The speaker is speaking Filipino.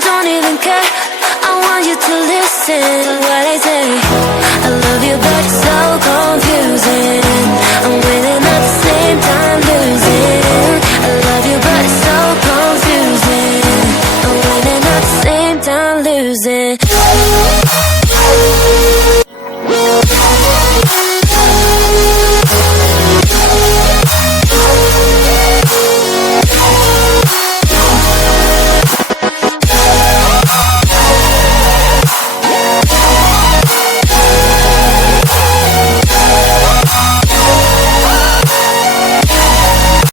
don't even care. I want you to listen to what I say. I love you but it's so confusing.